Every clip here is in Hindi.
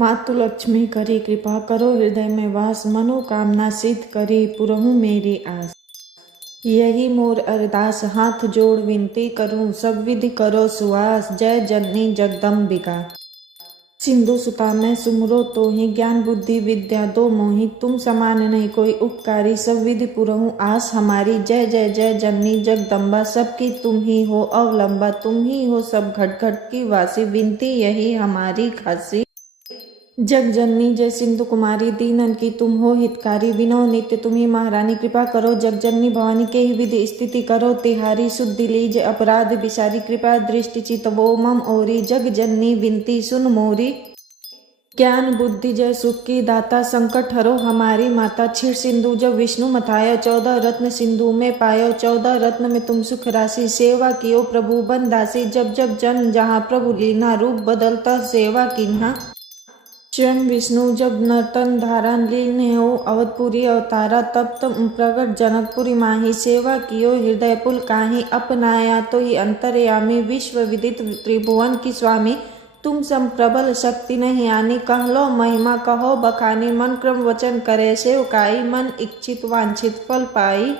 मातु लक्ष्मी करी कृपा करो हृदय में वास, मनोकामना सिद्ध करी पुरहूँ मेरी आस। यही मोर अरदास हाथ जोड़ विनती करूं, सब विधि करो सुआस, जय जननी जगदम्बिका। सिंधु सुता मैं सुमरो तो ही, ज्ञान बुद्धि विद्या दो मोहि, तुम समान नहीं कोई उपकारी, सब विधि पुरहूँ आस हमारी। जय जय जय जननी जगदम्बा, सबकी तुम ही हो अवलंबा, तुम ही हो सब घट घट की वासी, विनती यही हमारी खासी। जग जननी जय सिंधु कुमारी, दीनन की तुम हो हितकारी, विनो नित्य तुम्ही महारानी, कृपा करो जग जननी भवानी, के ही विधि स्थिति करो तिहारी, शुद्धि लीज अपराध विसारी, कृपा दृष्टि चित वो मम ओरी, जग जननी विनती सुन मोरी। ज्ञान बुद्धि जय सुख की दाता, संकट हरो हमारी माता, क्षीर सिंधु जब विष्णु मथायो, 14 रत्न सिंधु में पायो, 14 रत्न में तुम सुख राशि, सेवा कियो प्रभु बन दासी, जब जब जन जहाँ प्रभु लीना, रूप बदलता सेवा किन्हा। स्वयं विष्णु जब नर्तन धारण लीन हो, अवधपुरी अवतारा, तब तम प्रगट जनकपुरी माही, सेवा कियो हृदय पुल काहि, अपनाया तो ही अंतर्यामी, विश्व विदित त्रिभुवन की स्वामी, तुम सम प्रबल शक्ति नहीं आनी, कह लो महिमा कहो बखानी, मन क्रम वचन करे सेवकाई, मन इच्छित वांछित फल पाई।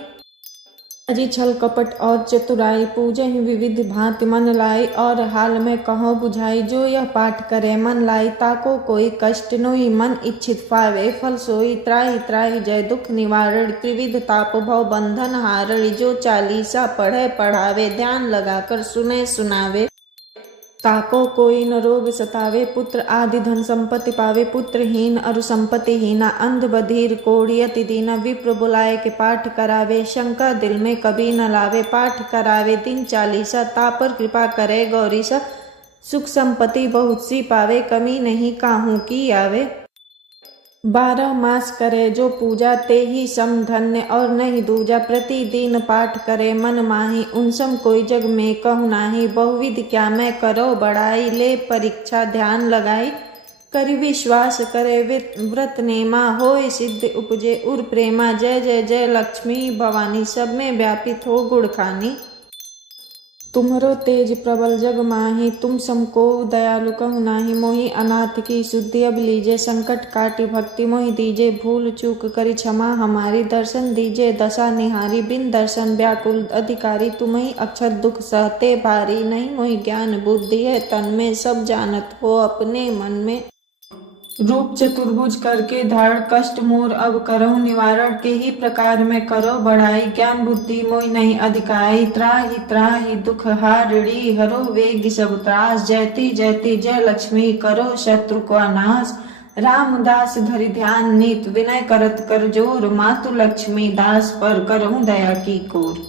अजी छल कपट और चतुराई, पूजे विविध भांति मन लाई, और हाल में कहो बुझाई, जो यह पाठ करे मन लाई, ताको कोई कष्ट नोई, मन इच्छित पावे फल सोई, त्राहि त्राहि जय दुख निवारण, त्रिविध ताप भव बंधन हारण, जो चालीसा पढ़े पढ़ावे, ध्यान लगाकर सुने सुनावे, ताको कोई न रोग सतावे, पुत्र आदि धन संपत्ति पावे, पुत्रहीन अरु संपत्ति हीना, अंध बधिर कोढ़ी अति दीना, विप्र बुलाए के पाठ करावे, शंका दिल में कभी न लावे, पाठ करावे दिन चालीसा, तापर कृपा करे गौरीसा, सुख संपत्ति बहुत सी पावे, कमी नहीं काहू की आवे। 12 मास करे जो पूजा, ते ही सम धन्य और नहीं दूजा, प्रतिदिन पाठ करे मन माही, उनसम कोई जग में कहु नाही, बहुविध क्या मैं करो बड़ाई, ले परीक्षा ध्यान लगाई, करि विश्वास करे व्रत नेमा, होय सिद्ध उपजे उर प्रेमा, जय जय जय लक्ष्मी भवानी, सब में व्यापित हो गुण खानी। तुम्हरो तेज प्रबल जग माही, तुम समको दयालु कहु नाही, मोहि अनाथ की शुद्धि अब लीजे, संकट काटी भक्ति मोहि दीजे, भूल चूक करी क्षमा हमारी, दर्शन दीजे दशा निहारी, बिन दर्शन व्याकुल अधिकारी, तुम्ही अक्षर दुख सहते भारी, नहीं मोहि ज्ञान बुद्धि है तन में, सब जानत हो अपने मन में। रूप चतुर्भुज करके धारण, कष्ट मोर अब करहु निवारण, के ही प्रकार में करो बढ़ाई, ज्ञान बुद्धि मोहि नहीं अधिकाई, त्राहि त्राहि दुख हारिणी, हरो वेग सब त्रास, जयति जयति जय लक्ष्मी, करो शत्रु को नाश, रामदास धरि ध्यान नीत, विनय करत कर जोर, मातु लक्ष्मी दास पर करहु दया की कोर।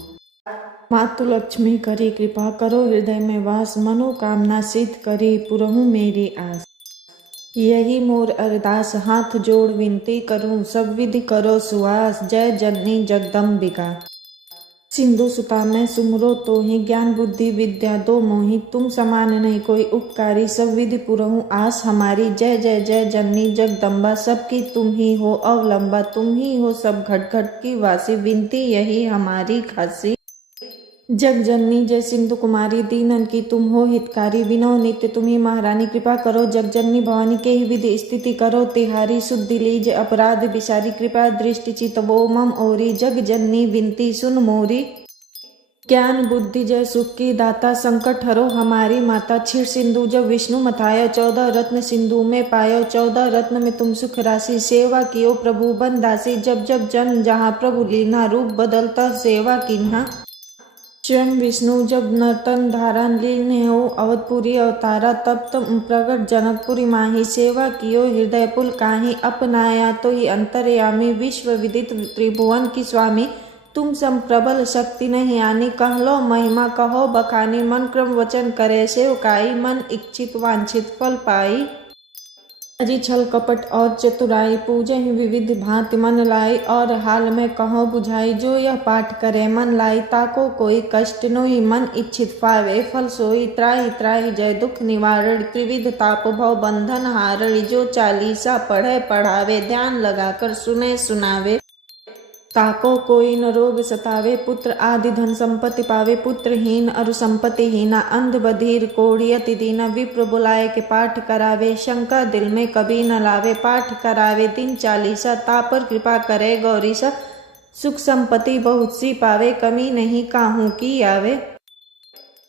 मातु लक्ष्मी करी कृपा करो हृदय में वास, मनोकामना सिद्ध करी पुरहूँ मेरी आस। यही मोर अरदास हाथ जोड़ विनती करूं, सब विधि करो सुआस, जय जननी जगदम्बिका। सिंधु सुता मैं सुमरो तो ही, ज्ञान बुद्धि विद्या दो मोहि, तुम समान नहीं कोई उपकारी, सब विधि पुरहूँ आस हमारी। जय जय जय जननी जगदम्बा, सबकी तुम ही हो अवलंबा, तुम ही हो सब घट घट की वासी, विनती यही हमारी खासी। जग जननी जय सिंधु कुमारी, दीनन की तुम हो हितकारी, विनो नित्य तुम्ही महारानी, कृपा करो जग जननी भवानी, के ही विधि स्थिति करो तिहारी, शुद्धि लीज अपराध विसारी, कृपा दृष्टि चित वो मम ओरी, जग जननी विनती सुन मोरी। ज्ञान बुद्धि जय सुख की दाता, संकट हरो हमारी माता, क्षीर सिंधु जब विष्णु मथायो, 14 रत्न सिंधु में पायो, 14 रत्न में तुम सुख राशि, सेवा कियो प्रभु बन दासी, जब जब जन जहाँ प्रभु लीना, रूप बदलता सेवा किन्हा। स्वयं विष्णु जब नर्तन धारण लीन हो, अवधपुरी अवतारा, तब तम प्रगट जनकपुरी माही, सेवा कियो हृदय पुल काहि, अपनाया तो ही अंतर्यामी, विश्व विदित त्रिभुवन की स्वामी, तुम सम प्रबल शक्ति नहीं आनी, कह लो महिमा कहो बखानी, मन क्रम वचन करे सेवकाई, मन इच्छित वांछित फल पाई। अजी छल कपट और चतुराई, पूजे विविध भांति मन लाई, और हाल में कहो बुझाई, जो यह पाठ करे मन लाई, ताको कोई कष्ट नोई, मन इच्छित पावे फल सोई, त्राहि त्राहि जय दुख निवारण, त्रिविध ताप भव बंधन हारण, जो चालीसा पढ़े पढ़ावे, ध्यान लगाकर सुने सुनावे, ताको कोई न रोग सतावे, पुत्र आदि धन संपत्ति पावे। पुत्रहीन अरु संपत्ति हीना, अंध बधिर कोढ़ी अति दीना। विप्र बुलाए के पाठ करावे, शंका दिल में कभी न लावे। पाठ करावे दिन 40, तापर कृपा करे गौरीसा। सुख संपत्ति बहुत सी पावे, कमी नहीं काहू की आवे।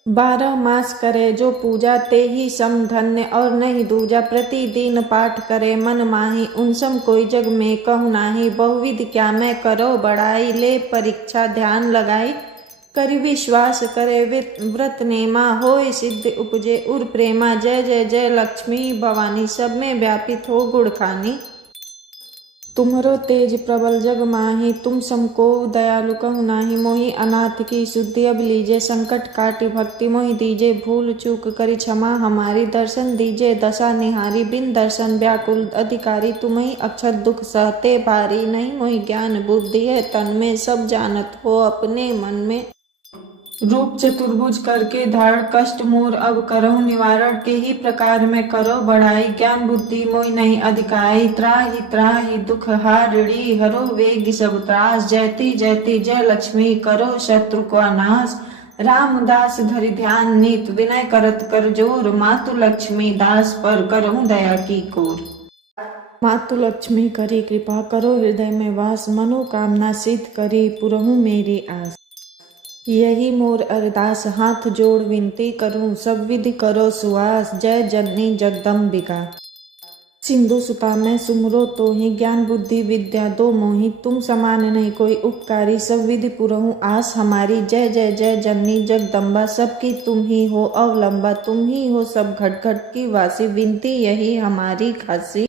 12 मास करे जो पूजा, ते ही सम धन्य और नहीं दूजा। प्रतिदिन पाठ करे मन माही, उनसम कोई जग में कहु नाही। बहुविध क्या मैं करो बड़ाई, ले परीक्षा ध्यान लगाई। करि विश्वास करे व्रत नेमा, होय सिद्ध उपजे उर प्रेमा। जय जय जय लक्ष्मी भवानी, सब में व्यापित हो गुण खानी। तुम्हरो तेज प्रबल जग माही, तुम समको दयालु कहु नाही। मोहि अनाथ की शुद्धि अब लीजे, संकट काटी भक्ति मोहि दीजे। भूल चूक करी क्षमा हमारी, दर्शन दीजे दशा निहारी। बिन दर्शन व्याकुल अधिकारी, तुम्हि अक्षर दुख सहते भारी। नहीं मोहि ज्ञान बुद्धि है तन में, सब जानत हो अपने मन में। रूप चतुर्भुज करके धारण, कष्ट मोर अब करहु निवारण। के ही प्रकार में करो बढ़ाई, ज्ञान बुद्धि मोहि नहीं अधिकाई। त्राहि त्राहि दुख हारिणी, हरो वेग सब त्रास। जयति जयति जय लक्ष्मी, करो शत्रु को नाश। रामदास धरि ध्यान नीत, विनय करत कर जोर। मातु लक्ष्मी दास पर करहु दया की कोर। मातु लक्ष्मी करी कृपा, करो हृदय में वास। मनोकामना सिद्ध करी, पुरहु मेरी आस। यही मोर अरदास, हाथ जोड़ विनती करूं। सब विधि करो सुआस, जय जननी जगदम्बिका। सिंधु सुता मैं सुमरो तो ही, ज्ञान बुद्धि विद्या दो मोहि। तुम समान नहीं कोई उपकारी, सब विधि पुरहूँ आस हमारी। जय जय जय जननी जगदम्बा, सबकी तुम ही हो अवलंबा। तुम ही हो सब घट घट की वासी, विनती यही हमारी खासी।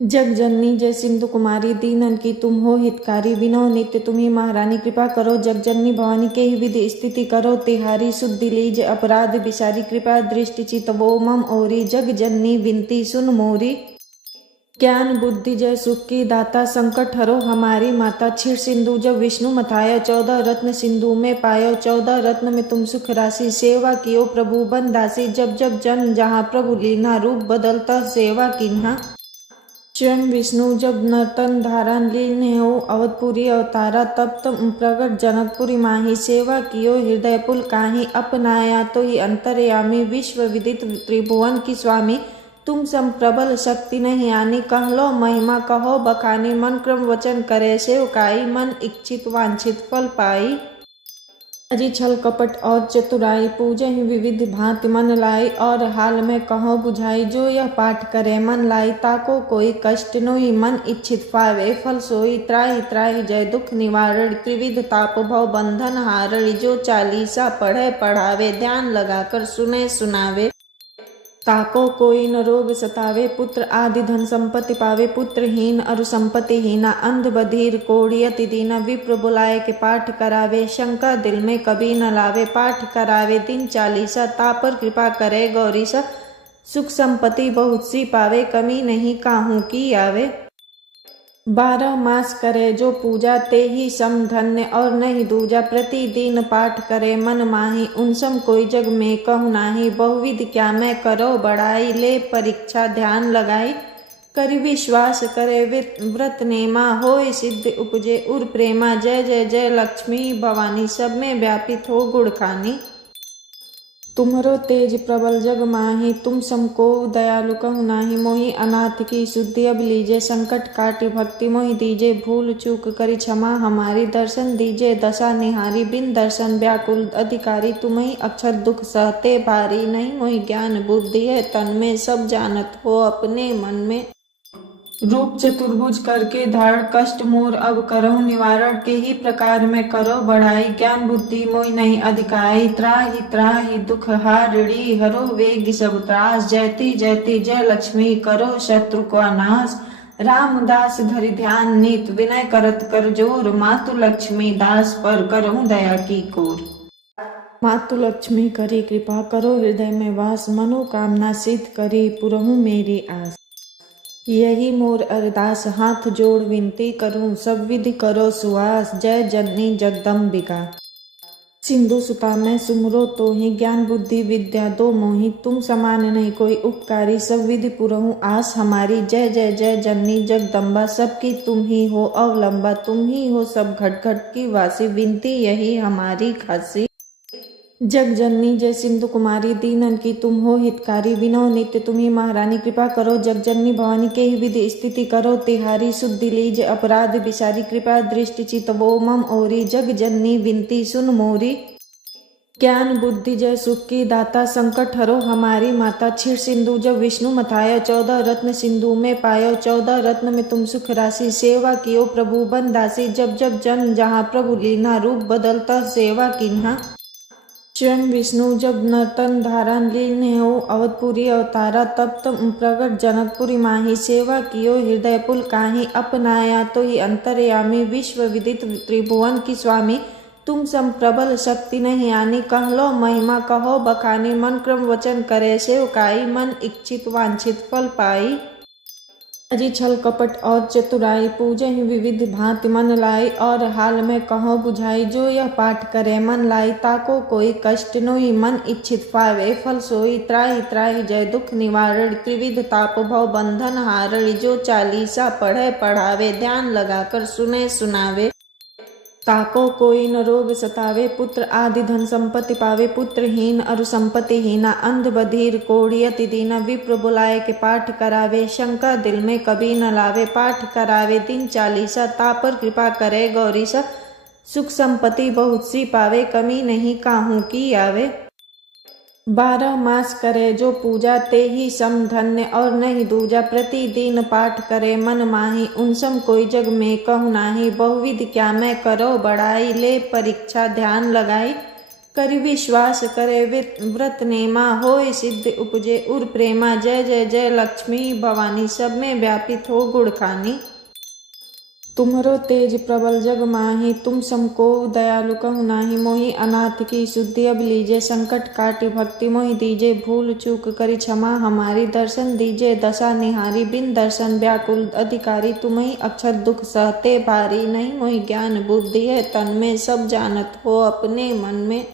जग जननी जय सिंधु कुमारी, दीनन की तुम हो हितकारी। विनो नित्य तुम्ही महारानी, कृपा करो जग जननी भवानी। के ही विधि स्थिति करो तिहारी, शुद्धि लीज अपराध विसारी। कृपा दृष्टि चित वो मम ओरी, जग जननी विनती सुन मोरी। ज्ञान बुद्धि जय सुख की दाता, संकट हरो हमारी माता। क्षीर सिंधु जब विष्णु मथायो, 14 रत्न सिंधु में पायो। 14 रत्न में तुम सुख राशि, सेवा कियो प्रभु बन दासी। जब जब जन जहाँ प्रभु लीना, रूप बदलता सेवा किन्हा। स्वयं विष्णु जब नर्तन धारण, लीन हो अवधपुरी अवतारा। तब तुम प्रगट जनकपुरी माही, सेवा कियो हृदय पुल काहि। अपनाया तो ही अंतर्यामी, विश्व विदित त्रिभुवन की स्वामी। तुम सम प्रबल शक्ति नहीं आनी, कहलो महिमा कहो बखानी। मन क्रम वचन करे सेवकाई, मन इच्छित वांछित फल पाई। अजी छल कपट और चतुराई, पूजे ही विविध भांति मन लाई। और हाल में कहो बुझाई, जो यह पाठ करे मन लाई। ताको कोई कष्ट नोई, मन इच्छित पावे फल सोई। त्राहि त्राहि जय दुख निवारण, त्रिविध ताप भव बंधन हारण। जो 40 पढ़े पढ़ावे, ध्यान लगाकर सुने सुनावे। ताको कोई न रोग सतावे, पुत्र आदि धन संपत्ति पावे। पुत्रहीन अरु संपत्ति हीना, अंध बधिर कोढ़ी अति दीना। विप्र बुलाए के पाठ करावे, शंका दिल में कभी न लावे। पाठ करावे दिन 40, तापर कृपा करे गौरीसा। सुख संपत्ति बहुत सी पावे, कमी नहीं काहू की आवे। 12 मास करे जो पूजा, ते ही सम धन्य और नहीं दूजा। प्रतिदिन पाठ करे मन माही, उनसम कोई जग में कहु नाही। बहुविध क्या मैं करो बड़ाई, ले परीक्षा ध्यान लगाई। करि विश्वास करे व्रत नेमा, होय सिद्ध उपजे उर प्रेमा। जय जय जय लक्ष्मी भवानी, सब में व्यापित हो गुण खानी। तुम्हरो तेज प्रबल जग माही, तुम समको दयालु कहु नाही। मोहि अनाथ की शुद्धि अब लीजे, संकट काटी भक्ति मोहि दीजे। भूल चूक करी क्षमा हमारी, दर्शन दीजे दशा निहारी। बिन दर्शन व्याकुल अधिकारी, तुम्हि अक्षर दुख सहते भारी। नहीं मोहि ज्ञान बुद्धि है तन में, सब जानत हो अपने मन में। रूप चतुर्भुज करके धारण, कष्ट मोर अब करहु निवारण। के ही प्रकार में करो बढ़ाई, ज्ञान बुद्धि मोहि नहीं अधिकाई। त्राहि त्राहि दुख हारिणी, हरो वेग सब त्रास। जयति जयति जय लक्ष्मी, करो शत्रु को नाश। रामदास धरि ध्यान नीत, विनय करत कर जोर। मातु लक्ष्मी दास पर करहु दया की कोर। मातु लक्ष्मी करी कृपा, करो हृदय में वास। मनोकामना सिद्ध करी, पुरहु मेरी आस। यही मोर अरदास, हाथ जोड़ विनती करूं। सब विधि करो सुआस, जय जननी जगदम्बिका। सिंधु सुता मैं सुमरो तो ही ज्ञान बुद्धि विद्या दो मोही तुम समान नहीं कोई उपकारी सब विधि पुरहूँ आस हमारी जय जय जय जननी जगदम्बा सबकी तुम ही हो अवलंबा तुम ही हो सब घट घट की वासी विनती यही हमारी खासी। जग जननी जय सिंधु कुमारी दीनन की तुम हो हितकारी विनो नित्य तुम्ही महारानी कृपा करो जग जननी भवानी के ही विधि स्थिति करो तिहारी शुद्धि लीज अपराध विसारी कृपा दृष्टि चित वो मम ओरी जग जननी विनती सुन मोरी। ज्ञान बुद्धि जय सुख की दाता संकट हरो हमारी माता क्षीर सिंधु जब विष्णु मथायो 14 रत्न सिंधु में पायो 14 रत्न में तुम सुख राशि सेवा कियो प्रभु बन दासी जब जब जन जहाँ प्रभु लीना रूप बदलता सेवा किन्हा। स्वयं विष्णु जब नर्तन धारण लीन हो अवधपुरी अवतारा तब तुम प्रगट जनकपुरी माही सेवा कियो हृदय पुल काहि अपनाया तो ही अंतर्यामी विश्व विदित त्रिभुवन की स्वामी तुम सम प्रबल शक्ति नहीं आनी कहलो महिमा कहो बखानी मन क्रम वचन करे सेवकाई मन इच्छित वांछित फल पाई। अजी छल कपट और चतुराई पूजे विविध भांति मन लाई और हाल में कहो बुझाई जो यह पाठ करे मन लाई ताको कोई कष्ट नोई मन इच्छित पावे फल सोई त्राहि त्राहि जय दुख निवारण त्रिविध ताप भव बंधन हारण जो चालीसा पढ़े पढ़ावे ध्यान लगाकर सुने सुनावे ताको कोई न रोग सतावे पुत्र आदि धन संपत्ति पावे पुत्रहीन अरु संपत्ति हीना अंध बधिर कोड़ियति दीना विप्र बुलाए के पाठ करावे शंका दिल में कभी न लावे पाठ करावे दिन चालीसा तापर कृपा करे गौरीसा सुख संपत्ति बहुत सी पावे कमी नहीं काहू की आवे 12 मास करे जो पूजा ते ही सम धन्य और नहीं दूजा प्रतिदिन पाठ करे मन माही उन सम कोई जग में कहु नाही बहुविध क्या मैं करो बढ़ाई ले परीक्षा ध्यान लगाई करि विश्वास करे व्रत नेमा होय सिद्ध उपजे उर प्रेमा जय जय जय लक्ष्मी भवानी सब में व्यापित हो गुण खानी तुम्हरो तेज प्रबल जग माही तुम समको दयालु कहु नाही मोहि अनाथ की शुद्धि अब लीजे संकट काटी भक्ति मोहि दीजे भूल चूक करी क्षमा हमारी दर्शन दीजे दशा निहारी बिन दर्शन व्याकुल अधिकारी तुम्ही अक्षर दुख सहते भारी नहीं मोहि ज्ञान बुद्धि है तन में सब जानत हो अपने मन में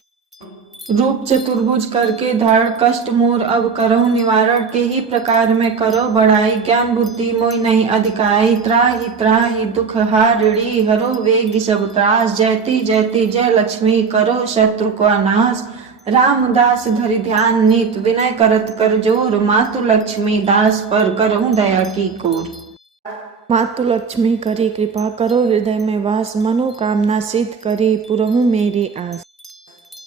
रूप चतुर्भुज करके धारण कष्ट मोर अब करहु निवारण के ही प्रकार में करो बढ़ाई ज्ञान बुद्धि मोहि नहीं अधिकाई त्राहि त्राहि दुख हारिणी हरो वेग सब त्रास जयति जयति जय लक्ष्मी करो शत्रु को नाश रामदास धरि ध्यान नीत विनय करत कर जोर मातु लक्ष्मी दास पर करहु दया की कोर। मातु लक्ष्मी करी कृपा करो हृदय में वास मनोकामना सिद्ध करी पुरहु मेरी आस।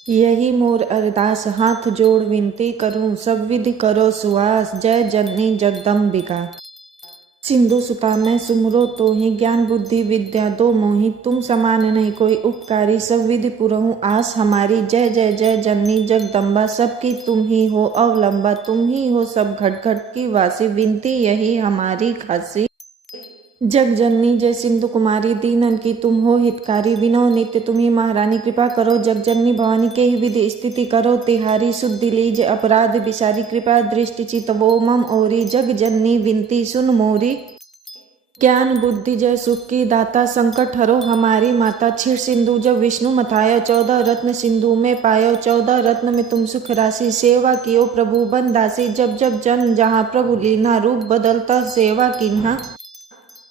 यही मोर अरदास हाथ जोड़ विनती करूं सब विधि करो सुहास जय जननी जगदम्बिका। सिंधु सुता मैं सुमरो तो ही ज्ञान बुद्धि विद्या दो मोही तुम समान नहीं कोई उपकारी सब विधि पुरहूँ आस हमारी जय जय जय जननी जगदम्बा सबकी तुम ही हो अवलंबा तुम ही हो सब घट घट की वासी विनती यही हमारी खासी। जग जननी जय सिंधु कुमारी दीनन की तुम हो हितकारी विनो नित्य तुम्ही महारानी कृपा करो जग जननी भवानी के ही विधि स्थिति करो तिहारी शुद्धि लीज अपराध विसारी कृपा दृष्टि चित वो मम ओरी जग जननी विनती सुन मोरी। ज्ञान बुद्धि जय सुख की दाता संकट हरो हमारी माता क्षीर सिंधु जब विष्णु मथायो 14 रत्न सिंधु में पायो 14 रत्न में तुम सुख राशि सेवा कियो प्रभु बन दासी जब जब जन जहाँ प्रभु लीना रूप बदलता सेवा किन्हा।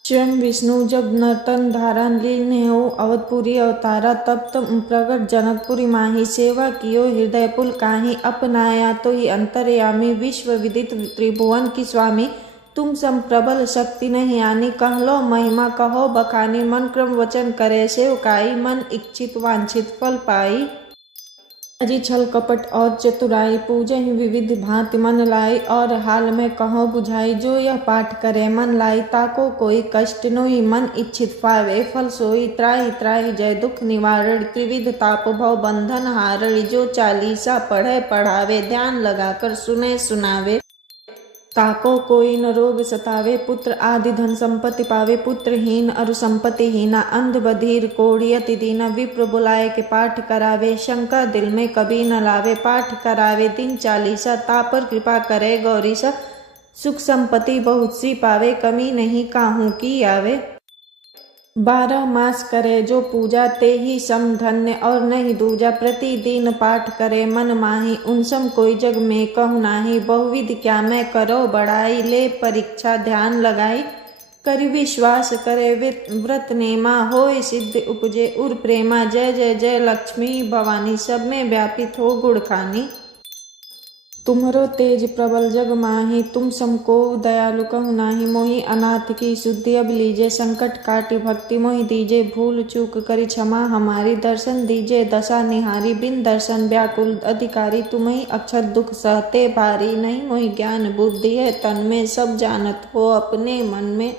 स्वयं विष्णु जब नर्तन धारण लीन हो अवधपुरी अवतारा तब तुम प्रगट जनकपुरी माही सेवा कियो हृदय पुल काहि अपनाया तो ही अंतर्यामी विश्व विदित त्रिभुवन की स्वामी तुम सम प्रबल शक्ति नहीं आनी कहलो महिमा कहो बखानी मन क्रम वचन करे सेवकाई मन इच्छित वांछित फल पाई। अजी छल कपट और चतुराई पूजे विविध भांति मन लाई और हाल में कहो बुझाई जो यह पाठ करे मन लाई ताको कोई कष्ट नोई मन इच्छित पावे फल सोई त्राहि त्राहि जय दुख निवारण त्रिविध ताप भव बंधन हारण जो चालीसा पढ़े पढ़ावे ध्यान लगाकर सुने सुनावे ताको कोई न रोग सतावे पुत्र आदि धन संपत्ति पावे पुत्रहीन अरु संपत्ति हीना अंध बधिर कोड़ियति दीना विप्र बुलाए के पाठ करावे शंका दिल में कभी न लावे पाठ करावे दिन चालीसा तापर कृपा करे गौरीसा सुख संपत्ति बहुत सी पावे कमी नहीं काहू की आवे। 12 मास करे जो पूजा ते ही सम धन्य और नहीं दूजा। प्रतिदिन पाठ करे मन माही उन सम कोई जग में कहु नाही। बहुविध क्या मैं करो बड़ाई ले परीक्षा ध्यान लगाई। करि विश्वास करे व्रत नेमा होय सिद्ध उपजे उर प्रेमा। जय जय जय लक्ष्मी भवानी सब में व्यापित हो गुण खानी। तुम्हरो तेज प्रबल जग माही तुम समको दयालु कहु नाही। मोहि अनाथ की शुद्धि अब लीजे संकट काटी भक्ति मोहि दीजे। भूल चूक करी क्षमा हमारी दर्शन दीजे। दशा निहारी बिन दर्शन व्याकुल अधिकारी। तुम्हि अक्षर दुख सहते भारी नहीं मोहि ज्ञान बुद्धि है तन में। सब जानत हो अपने मन में।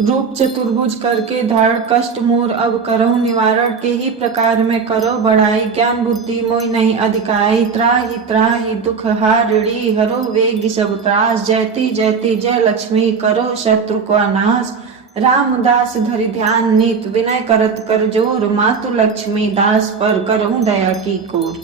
रूप चतुर्भुज करके धारण कष्ट मोर अब करहु निवारण। के ही प्रकार में करो बढ़ाई ज्ञान बुद्धि मोहि नहीं अधिकाई। त्राहि त्राहि दुख हारिणी हरो वेग सब त्रास। जयति जयति जय लक्ष्मी करो शत्रु को नाश। रामदास धरि ध्यान नीत विनय करत कर जोर। मातु लक्ष्मी दास पर करहु दया की कोर।